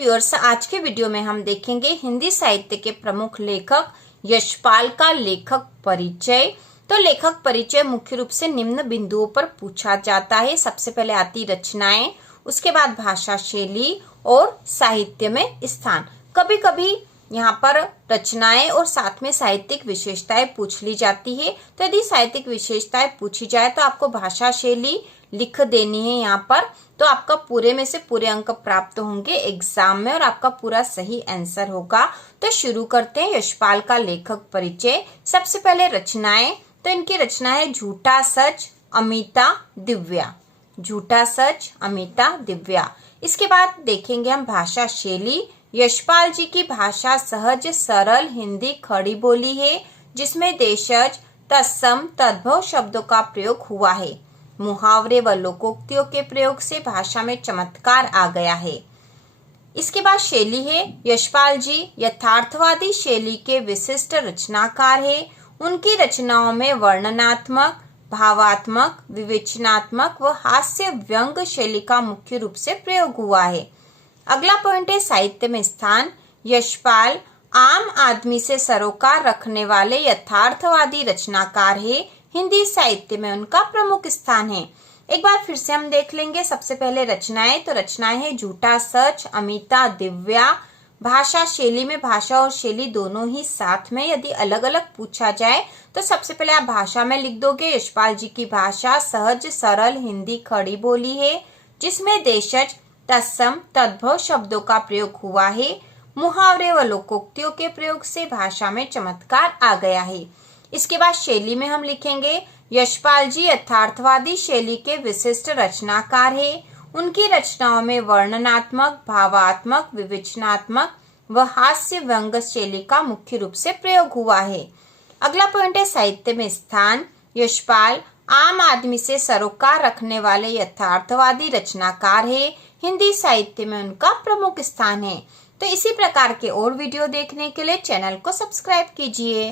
Viewers, आज के video में हम देखेंगे हिंदी साहित्य के प्रमुख लेखक यशपाल का लेखक परिचय। तो लेखक परिचय मुख्य रूप से निम्न बिंदुओं पर पूछा जाता है। सबसे पहले आती रचनाएं, उसके बाद भाषा शैली और साहित्य में स्थान। कभी कभी यहाँ पर रचनाएं और साथ में साहित्यिक विशेषताएं पूछ ली जाती है। तो यदि साहित्यिक विशेषताएं पूछी जाए तो आपको भाषा शैली लिख देनी है यहाँ पर, तो आपका पूरे में से पूरे अंक प्राप्त होंगे एग्जाम में और आपका पूरा सही आंसर होगा। तो शुरू करते हैं यशपाल का लेखक परिचय। सबसे पहले रचनाएं, तो इनकी रचना है झूठा सच, अमिता, दिव्या। झूठा सच, अमिता, दिव्या। इसके बाद देखेंगे हम भाषा शैली। यशपाल जी की भाषा सहज सरल हिंदी खड़ी बोली है, जिसमें देशज, तत्सम, तद्भव शब्दों का प्रयोग हुआ है। मुहावरे व लोकोक्तियों के प्रयोग से भाषा में चमत्कार आ गया है। इसके बाद शैली है, यशपाल जी यथार्थवादी शैली के विशिष्ट रचनाकार है। उनकी रचनाओं में वर्णनात्मक, भावात्मक, विवेचनात्मक व हास्य व्यंग शैली का मुख्य रूप से प्रयोग हुआ है। अगला पॉइंट है साहित्य में स्थान। यशपाल आम आदमी से सरोकार रखने वाले यथार्थवादी रचनाकार है। हिंदी साहित्य में उनका प्रमुख स्थान है। एक बार फिर से हम देख लेंगे। सबसे पहले रचनाएं, तो रचनाएं है झूठा सच, अमिता, दिव्या। भाषा शैली में भाषा और शैली दोनों ही साथ में, यदि अलग अलग पूछा जाए तो सबसे पहले आप भाषा में लिख दोगे यशपाल जी की भाषा सहज सरल हिंदी खड़ी बोली है, जिसमें देशज, तत्सम, तद्भव शब्दों का प्रयोग हुआ है। मुहावरे व लोकोक्तियों के प्रयोग से भाषा में चमत्कार आ गया है। इसके बाद शैली में हम लिखेंगे यशपाल जी यथार्थवादी शैली के विशिष्ट रचनाकार है। उनकी रचनाओं में वर्णनात्मक, भावात्मक, विवेचनात्मक व हास्य व्यंग शैली का मुख्य रूप से प्रयोग हुआ है। अगला पॉइंट है साहित्य में स्थान। यशपाल आम आदमी से सरोकार रखने वाले यथार्थवादी रचनाकार है। हिंदी साहित्य में उनका प्रमुख स्थान है। तो इसी प्रकार के और वीडियो देखने के लिए चैनल को सब्सक्राइब कीजिए।